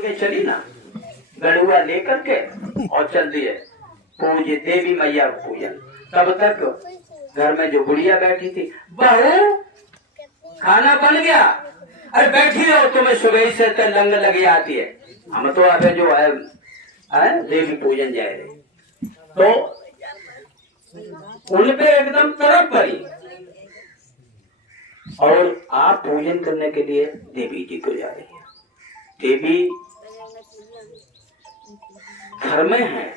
के चली ना, गड़ुआ लेकर के और चल दिए पूजे देवी मैया को पूजन। तब तक घर में जो बुढ़िया बैठी थी, बहू खाना बन गया, अरे बैठी रहो, तुम्हें सुबह से तो लंग लगी आती है, हम तो अबे जो है देवी पूजन जाए रहे। तो उन पे एकदम तरफ पड़ी और आप पूजन करने के लिए देवी जी को जा रही है। देवी घर में है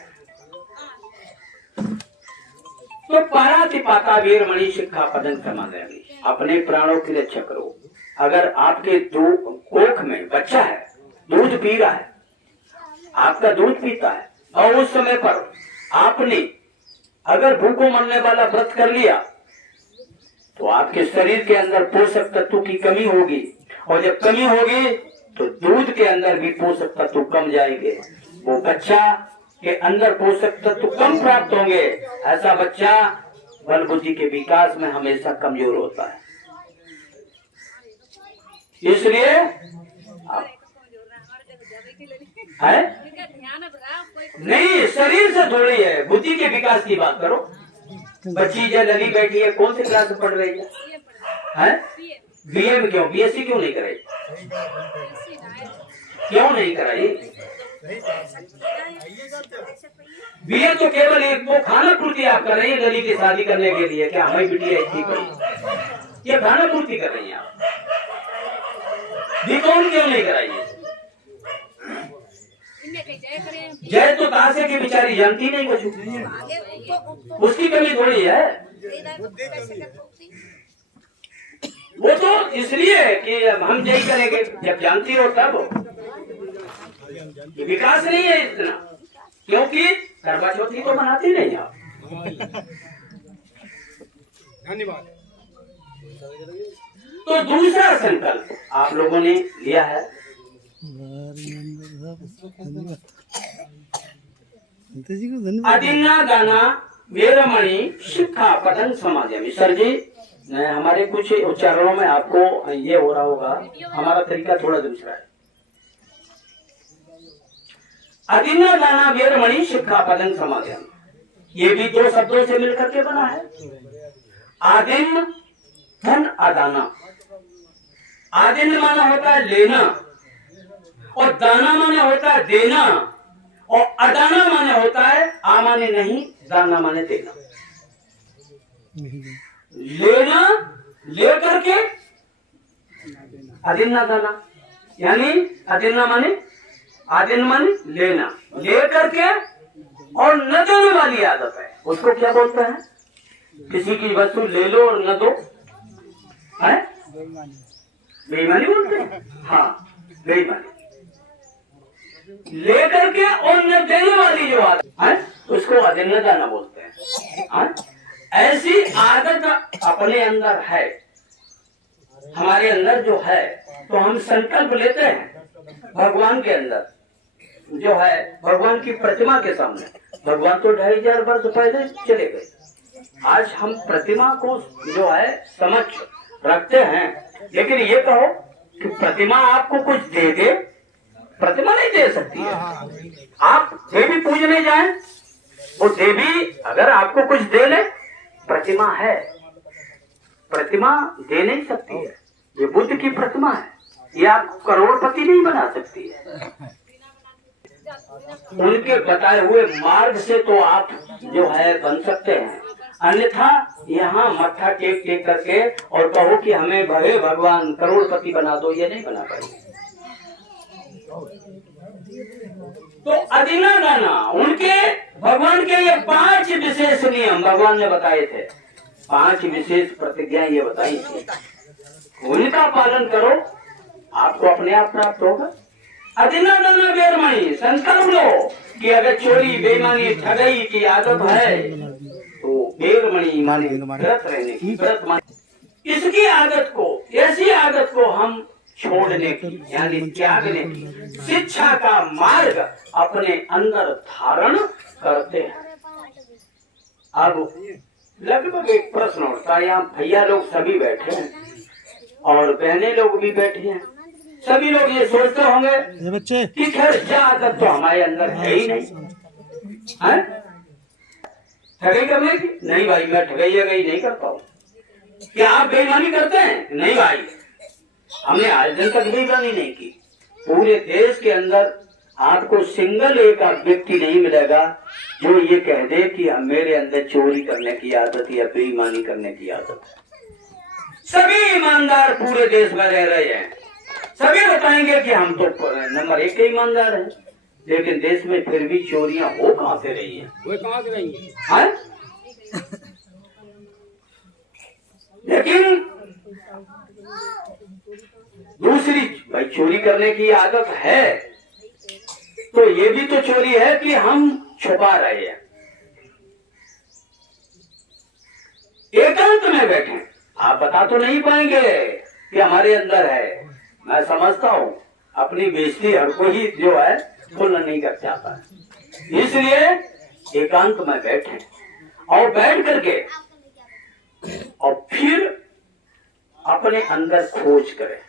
तो पाराति पाता वीरमणि शिक्षा पदन समाधि, अपने प्राणों की रक्षा करो। अगर आपके कोख में बच्चा है, दूध पी रहा है, आपका दूध पीता है, और उस समय पर आपने अगर भूखों मरने वाला व्रत कर लिया तो आपके शरीर के अंदर पोषक तत्व की कमी होगी, और जब कमी होगी तो दूध के अंदर भी पोषक तत्व कम जाएंगे, वो बच्चा के अंदर पोषक तत्व कम प्राप्त होंगे। ऐसा बच्चा बल बुद्धि के विकास में हमेशा कमजोर होता है। इसलिए है नहीं, शरीर से थोड़ी है, बुद्धि के विकास की बात करो। बच्ची जो लगी बैठी है, कौन सी क्लास में पढ़ रही है? बीए में क्यों, बीएससी क्यों नहीं कराई? क्यों नहीं कराई? बीए तो केवल एक वो खाना पूर्ति आप कर रही है लली की शादी करने के लिए, क्या हमारी बिटिया इतनी पड़ी, ये खाना पूर्ति कर रही है आप। बीकॉम क्यों नहीं कराइए? जय तो तासे की बेचारी जानती नहीं कुछ, उसकी कमी थोड़ी है। वो तो इसलिए कि हम जय करेंगे, जब जानती हो तब। विकास नहीं है इतना, क्योंकि करवा चौथी तो मनाती नहीं आप। धन्यवाद। तो दूसरा संकल्प आप लोगों ने लिया है, अदिन्ना दाना वीरमणि शिक्षा पठन समाधि। सर जी हमारे कुछ उच्चारणों में आपको ये हो रहा होगा, हमारा तरीका थोड़ा दूसरा है। अदिन्ना दाना वीरमणि शिक्षा पदन समाधि, ये भी दो शब्दों से मिलकर के बना है। आदिन धन अदाना, आदिन माना होता है लेना, और दाना माना होता है देना, और अदाना माने होता है आ माने नहीं, दाना माने देना। लेना लेकर के अदिन्ना दाना, यानी अदिन्ना माने, आदिन माने लेना, लेकर के, और न देने वाली आदत है, उसको क्या बोलते हैं? किसी की वस्तु ले लो और न दो, है बेईमानी बोलते हैं। हाँ बेईमानी, लेकर के और न देने वाली जो आदत है उसको अदिन्ना दाना बोलते हैं। ऐसी आदत अपने अंदर है, हमारे अंदर जो है, तो हम संकल्प लेते हैं भगवान के अंदर जो है, भगवान की प्रतिमा के सामने। भगवान तो 2500 वर्ष पहले चले गए, आज हम प्रतिमा को जो है समक्ष रखते हैं, लेकिन ये कहो कि प्रतिमा आपको कुछ दे दे, प्रतिमा नहीं दे सकती है। आप देवी पूजने जाएं, वो देवी अगर आपको कुछ दे ले, प्रतिमा है, प्रतिमा दे नहीं सकती है। ये बुद्ध की प्रतिमा है, ये आप करोड़पति नहीं बना सकती है। उनके बताए हुए मार्ग से तो आप जो है बन सकते हैं, अन्यथा यहाँ मत्था टेक टेक करके और कहो कि हमें भले भगवान करोड़पति बना दो, ये नहीं बना पाएंगे। तो अदिन्ना दाना, उनके भगवान के ये 5 विशेष नियम भगवान ने बताए थे, 5 विशेष प्रतिज्ञा ये बताई थी, उनका पालन करो, आपको अपने आप प्राप्त होगा। अदिन्ना दाना वीरमणि, संकल्प लो कि अगर चोरी बेईमानी ठगई की आदत है तो वीरमणि माने व्रत रहने की, व्रत माने इसकी आदत को, ऐसी आदत को हम छोड़ने की यानी त्यागने की शिक्षा का मार्ग अपने अंदर धारण करते हैं। अब लगभग एक प्रश्न उठता है, यहाँ भैया लोग सभी बैठे हैं और बहने लोग भी बैठे हैं, सभी लोग ये सोचते होंगे बच्चे कि खैर क्या आदत तो हमारे अंदर है ही नहीं, है? ठगाई करने की? नहीं भाई, मैं ठगाई नहीं करता हूँ। क्या आप बेईमानी करते हैं? नहीं भाई, हमने आज दिन तक बेईमानी नहीं की। पूरे देश के अंदर आपको सिंगल एक व्यक्ति नहीं मिलेगा जो ये कह दे कि मेरे अंदर चोरी करने की आदत या बेईमानी करने की आदत है। सभी ईमानदार पूरे देश में रह रहे हैं, सभी बताएंगे कि हम तो नंबर 1 के ईमानदार हैं, लेकिन देश में फिर भी चोरियां हो कहां से रही हैं? वो कहां से रही हैं? लेकिन दूसरी भाई, चोरी करने की आदत है तो ये भी तो चोरी है कि हम छुपा रहे हैं। एकांत में बैठे, आप बता तो नहीं पाएंगे कि हमारे अंदर है। मैं समझता हूं अपनी बेइज्जती हर कोई जो है खुलना नहीं कर चाहता है, इसलिए एकांत में बैठे और बैठ करके और फिर अपने अंदर खोज करें।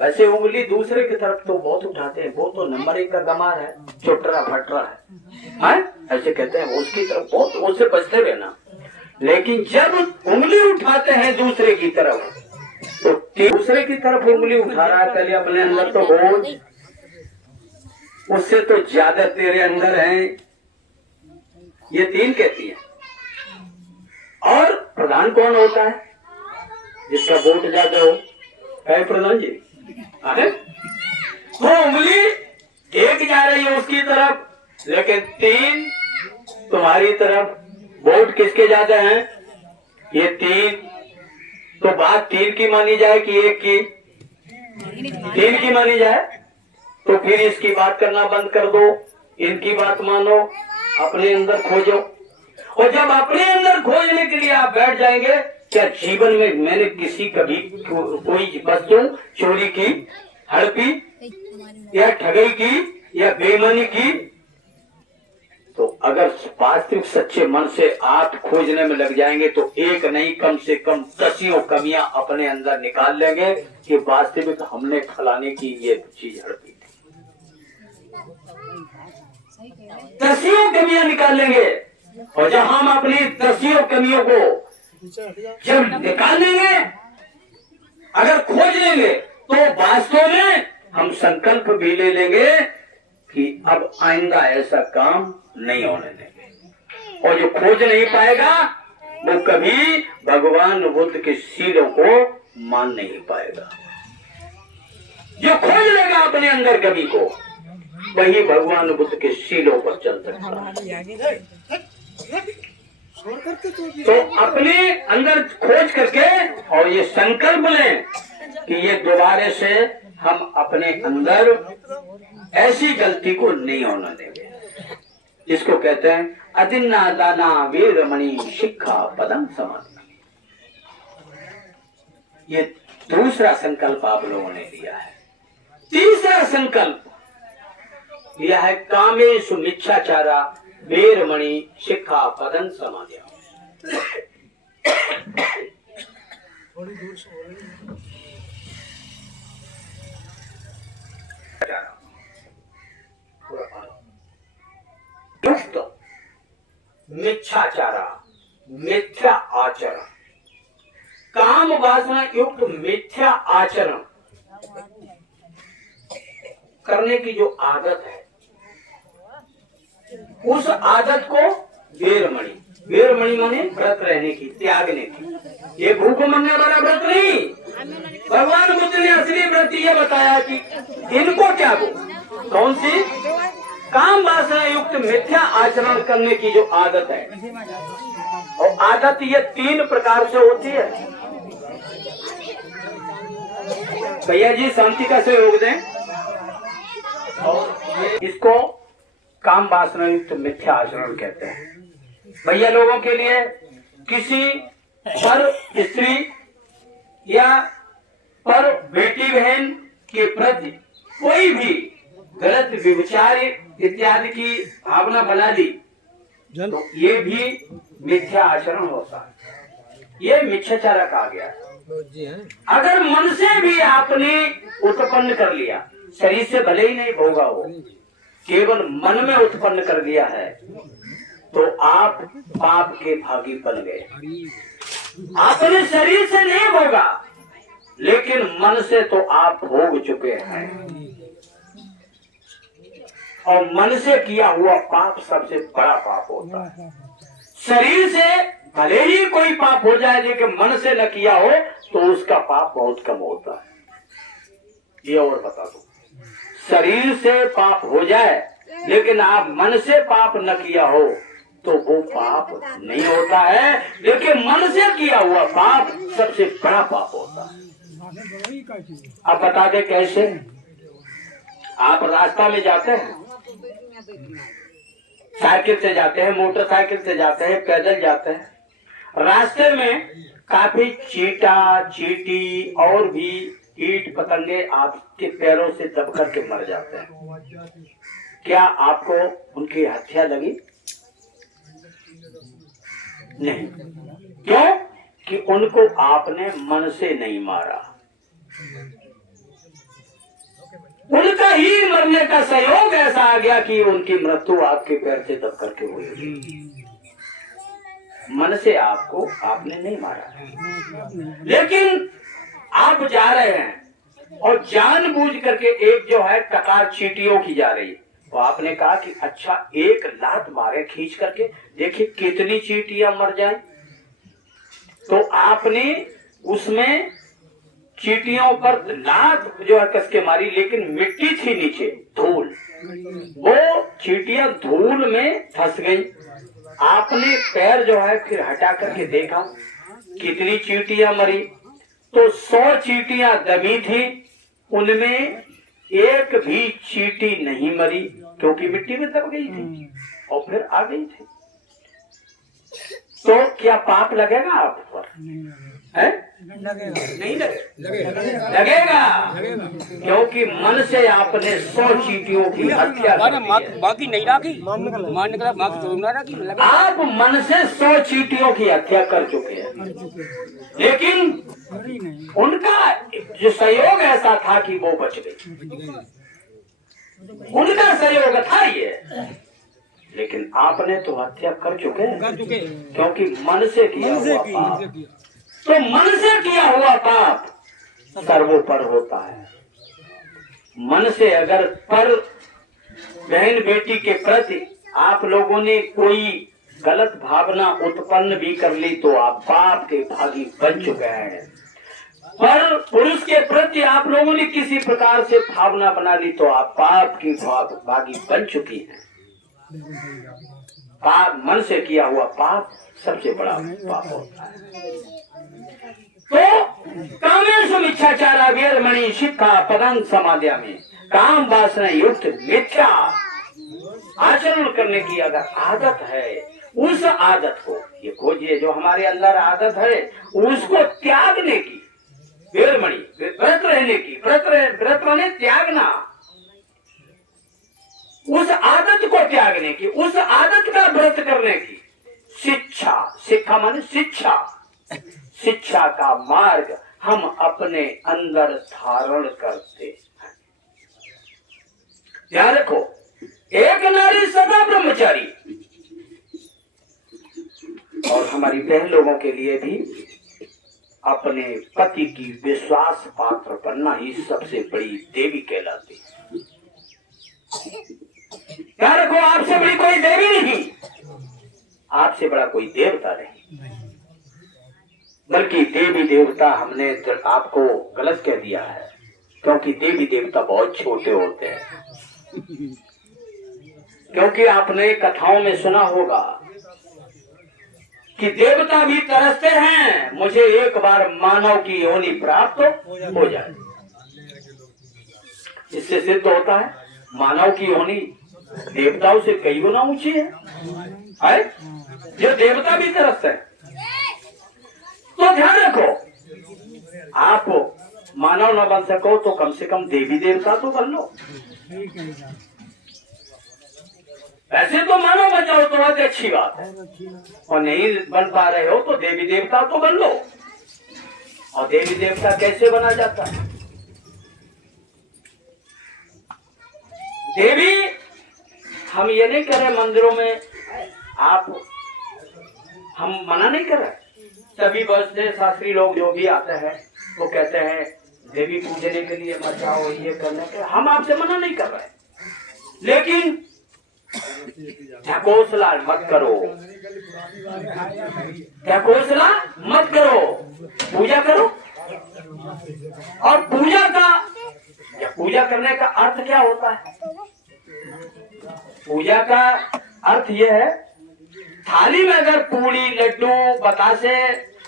वैसे उंगली दूसरे की तरफ तो बहुत उठाते हैं, वो तो नंबर 1 का गमार है, चोटरा फटरा है, ऐसे कहते हैं। उसकी तरफ बहुत, उससे बचते रहना। लेकिन जब उंगली उठाते हैं दूसरे की तरफ, तो दूसरे की तरफ उंगली उठा रहा है, पहले अपने अंदर तो खोज, उससे तो ज्यादा तेरे अंदर है, ये 3 कहती है। और प्रधान कौन होता है? जिसका वोट ज्यादा हो, है प्रधान जी। तो उंगली 1 जा रही है उसकी तरफ, लेकिन 3 तुम्हारी तरफ। वोट किसके ज्यादा हैं? ये 3। तो बात 3 की मानी जाए कि 1 की? 3 की मानी जाए, तो फिर इसकी बात करना बंद कर दो, इनकी बात मानो, अपने अंदर खोजो। और जब अपने अंदर खोजने के लिए आप बैठ जाएंगे, क्या जीवन में मैंने किसी कभी कोई वस्तु चोरी की, हड़पी या ठगी की या बेईमानी की? तो अगर वास्तविक सच्चे मन से आप खोजने में लग जाएंगे तो एक नहीं, कम से कम 10 कमियां अपने अंदर निकाल लेंगे कि वास्तविक हमने फलाने की ये चीज हड़पी थी। 10 कमियां निकाल लेंगे, और जब हम अपनी 10 कमियों को जब निकाल लेंगे, अगर खोज लेंगे, तो वास्तव में हम संकल्प भी ले लेंगे कि अब आइंदा ऐसा काम नहीं होने देंगे। और जो खोज नहीं पाएगा वो कभी भगवान बुद्ध के शीलों को मान नहीं पाएगा। जो खोज लेगा अपने अंदर कभी को, वही भगवान बुद्ध के शीलों पर चल सकता है। तो अपने अंदर खोज करके और ये संकल्प लें कि ये दोबारा से हम अपने अंदर ऐसी गलती को नहीं होने देंगे। इसको कहते हैं अदिन्ना दाना वीरमणि शिक्षा पदम समाधि। ये दूसरा संकल्प आप लोगों ने लिया है। तीसरा संकल्प लिया है कामेषु मिच्छाचारा वीरमणि शिक्षा पदम समाधि। मिथ्याचारा, मिथ्या आचरण, काम वासना युक्त मिथ्या आचरण करने की जो आदत है, उस आदत को वीरमणि, वीरमणि माने व्रत रहने की, त्यागने की। ये भूख मरने वाला व्रत नहीं। भगवान बुद्ध ने असली व्रत ये बताया कि इनको त्यागो। कौन सी? काम वासना युक्त मिथ्या आचरण करने की जो आदत है। और आदत ये 3 प्रकार से होती है। भैया जी शांति का सहयोग दें। और इसको काम वासना युक्त मिथ्या आचरण कहते हैं। भैया लोगों के लिए किसी पर स्त्री या पर बेटी बहन के प्रति कोई भी गलत विचार इत्यादि की भावना बना ली, तो ये भी मिथ्या आचरण होता है। ये मिथ्याचार कहा गया है। अगर मन से भी आपने उत्पन्न कर लिया, शरीर से भले ही नहीं भोगा हो, केवल मन में उत्पन्न कर दिया है, तो आप पाप के भागी बन गए। आपने शरीर से नहीं भोगा, लेकिन मन से तो आप भोग चुके हैं। और मन से किया हुआ पाप सबसे बड़ा पाप होता है। शरीर से भले ही कोई पाप हो जाए, लेकिन मन से न किया हो तो उसका पाप बहुत कम होता है। ये और बता दो, शरीर से पाप हो जाए लेकिन आप मन से पाप न किया हो तो वो पाप नहीं होता है, लेकिन मन से किया हुआ पाप सबसे बड़ा पाप होता है। अब बता दे कैसे। आप रास्ता में जाते हैं, साइकिल से जाते हैं, मोटरसाइकिल से जाते हैं, पैदल जाते हैं, रास्ते में काफी चींटा चींटी और भी कीट पतंगे आपके पैरों से दब करके मर जाते हैं। क्या आपको उनकी हत्या लगी? नहीं। क्यों? कि उनको आपने मन से नहीं मारा, उनका ही मरने का सहयोग ऐसा आ गया कि उनकी मृत्यु आपके पैर से दब करके हुई। मन से आपने नहीं मारा, लेकिन आप जा रहे हैं और जानबूझ करके एक जो है कतार चींटियों की जा रही है, तो आपने कहा कि अच्छा एक लात मारे खींच करके, देखिए कितनी चींटियां मर जाएं। तो आपने उसमें चींटियों पर लात जो है कस के मारी, लेकिन मिट्टी थी नीचे, धूल, वो चींटियां धूल में फंस गई। आपने पैर जो है फिर हटा करके देखा कितनी चींटियां मरी, तो 100 चींटियां दबी थी, उनमें एक भी चींटी नहीं मरी, क्योंकि मिट्टी में दब गई थी और फिर आ गई थी। तो क्या पाप लगेगा आप पर? है? नहीं लगेगा, क्योंकि मन से आपने 100 चींटियों की हत्या कर दी। बाकी नहीं राखी, आप मन से 100 चींटियों की हत्या कर चुके हैं, लेकिन उनका जो सहयोग ऐसा था कि वो बच गई। उनका सहयोग था ये, लेकिन आपने तो हत्या कर चुके हैं, क्योंकि मन से किया हुआ पाप। तो मन से किया हुआ पाप सर्वोपर होता है। मन से अगर पर बहन बेटी के प्रति आप लोगों ने कोई गलत भावना उत्पन्न भी कर ली तो आप पाप के भागी बन चुके हैं। पर पुरुष के प्रति आप लोगों ने किसी प्रकार से भावना बना ली तो आप पाप की भागी बन चुकी हैं। पाप, मन से किया हुआ पाप सबसे बड़ा पाप होता है। तो कामेषु मिथ्याचारा वीरमणि शिक्षा पदं समाध्या में काम वासना युक्त मिथ्या आचरण करने की अगर आदत है, उस आदत को ये खोजिए, जो हमारे अंदर आदत है उसको त्यागने की, वीरमणि व्रत रहने की, व्रत माने त्यागना, उस आदत को त्यागने की, उस आदत का व्रत करने की शिक्षा, शिक्षा माने शिक्षा, शिक्षा का मार्ग हम अपने अंदर धारण करते हैं। ध्यान रखो, एक नारी सदा ब्रह्मचारी, और हमारी बहन लोगों के लिए भी अपने पति की विश्वास पात्र बनना ही सबसे बड़ी देवी कहलाती है। ध्यान रखो, आपसे बड़ी कोई देवी नहीं, आपसे बड़ा कोई देवता नहीं, बल्कि देवी देवता हमने आपको गलत कह दिया है, क्योंकि देवी देवता बहुत छोटे होते हैं। क्योंकि आपने कथाओं में सुना होगा कि देवता भी तरसते हैं मुझे एक बार मानव की योनि प्राप्त हो जाए। इससे सिद्ध होता है मानव की योनि देवताओं से कई गुना ऊंची है? जो देवता भी तरसते हैं। तो ध्यान रखो, आप मानव न बन सको तो कम से कम देवी देवता तो बन लो। ऐसे तो मानव बन जाओ तो बहुत अच्छी बात है, और नहीं बन पा रहे हो तो देवी देवता तो बन लो। और देवी देवता कैसे बना जाता है? देवी, हम ये नहीं कर रहे मंदिरों में आप, हम मना नहीं कर रहे। सभी बहुत से शास्त्री लोग जो भी आते हैं वो कहते हैं देवी पूजने के लिए मत जाओ, ये करने के, हम आपसे मना नहीं कर रहे, लेकिन ढकोसला मत करो, ढकोसला मत करो, पूजा करो। और पूजा करने का अर्थ क्या होता है? पूजा का अर्थ यह है, थाली में अगर पूरी, लड्डू, बतासे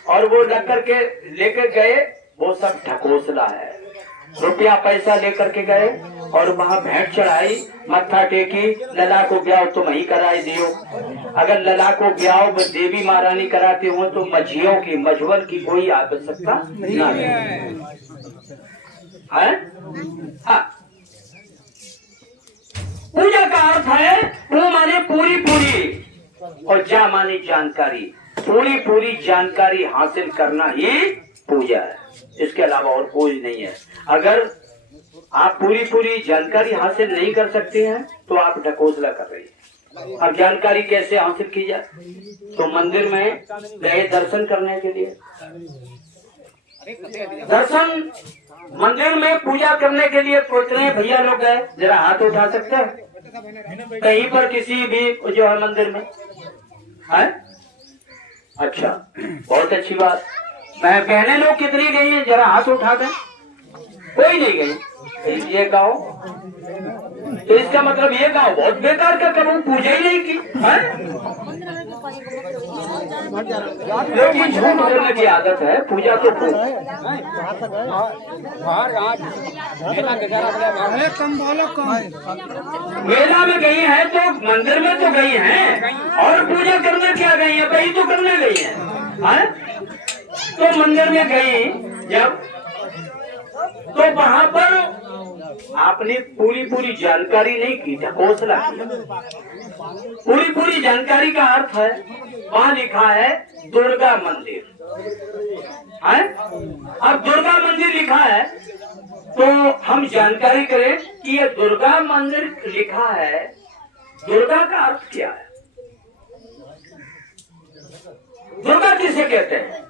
और वो रख करके लेकर गए, वो सब ढकोसला है। रुपया पैसा लेकर के गए और वहाँ भेंट चढ़ाई, मत्था टेकी, लला को ब्याह तुम ही कराई दियो। अगर लला को ब्याह देवी महारानी कराते हो तो मझियों की, मझवर की कोई आवश्यकता नहीं है। हाँ, पूजा का अर्थ है वो माने पूरी पूरी, और जा माने जानकारी, पूरी पूरी जानकारी हासिल करना ही पूजा है, इसके अलावा और कोई नहीं है। अगर आप पूरी पूरी जानकारी हासिल नहीं कर सकते हैं तो आप ढकोसला कर रही है। अब जानकारी कैसे हासिल की जाए? तो मंदिर में गए दर्शन करने के लिए, दर्शन मंदिर में पूजा करने के लिए कितने भैया लोग गए? जरा हाथ उठा सकते हैं कहीं पर किसी भी जो है मंदिर में है? अच्छा, बहुत अच्छी बात। मैं बहने लोग कितनी गई है? जरा हाथ उठा दें। कोई नहीं गई। ये गाँव, तो इसका मतलब ये गाँव बहुत बेकार का, कभी पूजा ही नहीं की है? लेकिन झूठ बोलने की आदत है, पूजा तो मेला में गई है तो मंदिर में तो गई हैं, और पूजा करने क्या गई है? वही तो करने गई है। तो मंदिर में गई जब, तो वहां पर आपने पूरी पूरी जानकारी नहीं की, ढकोसला किया। पूरी पूरी जानकारी का अर्थ है, वहां लिखा है दुर्गा मंदिर है। अब दुर्गा मंदिर लिखा है तो हम जानकारी करें कि ये दुर्गा मंदिर लिखा है, दुर्गा का अर्थ क्या है? दुर्गा किसे कहते हैं?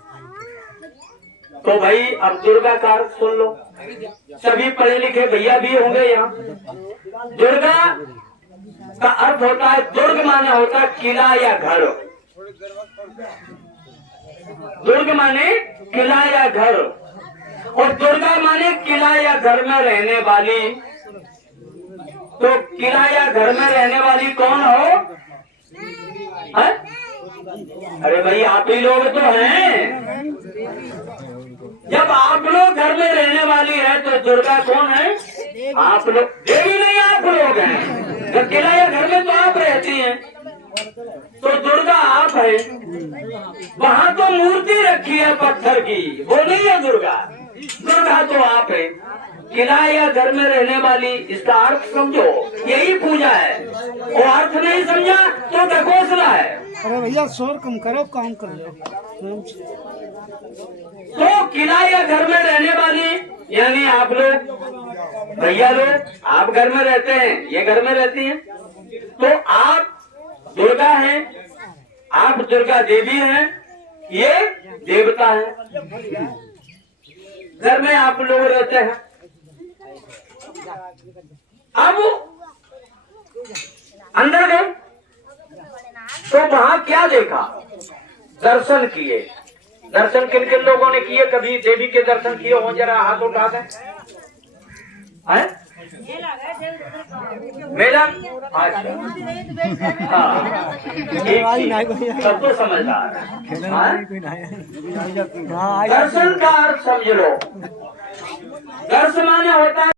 तो भाई अब दुर्गा का अर्थ सुन लो, सभी पढ़े लिखे भैया भी होंगे यहाँ। दुर्गा का अर्थ होता है, दुर्ग माने होता है किला या घर। दुर्ग माने किला या घर, और दुर्गा माने किला या घर में रहने वाली। तो किला या घर में रहने वाली कौन हो? है? अरे भाई आप ही लोग तो हैं। जब आप लोग घर में रहने वाली है तो दुर्गा कौन है? आप लोग। देवी नहीं, आप लोग हैं। जब किला या घर में तो आप रहती हैं, तो दुर्गा आप है। वहाँ तो मूर्ति रखी है पत्थर की, वो नहीं है दुर्गा। दुर्गा तो आप है, किला या घर में रहने वाली। इसका अर्थ समझो, यही पूजा है। वो अर्थ नहीं समझा तो ढकोसला है। अरे भैया शोर कम करो, काम कर लो। तो किला या घर में रहने वाली यानी आप लोग भैया लोग, आप घर में रहते हैं, ये घर में रहती हैं, तो आप दुर्गा हैं, आप दुर्गा देवी हैं, ये देवता हैं। घर में आप लोग रहते हैं। अब अंदर गए तो वहां क्या देखा? दर्शन किए। दर्शन किन किन लोगों ने किए? कभी देवी के दर्शन किए हो? जरा हाथ उठा दें। मेला? अच्छा, हाँ, सब तो समझदार है। दर्शन का अर्थ समझ लो। दर्शन माने होता है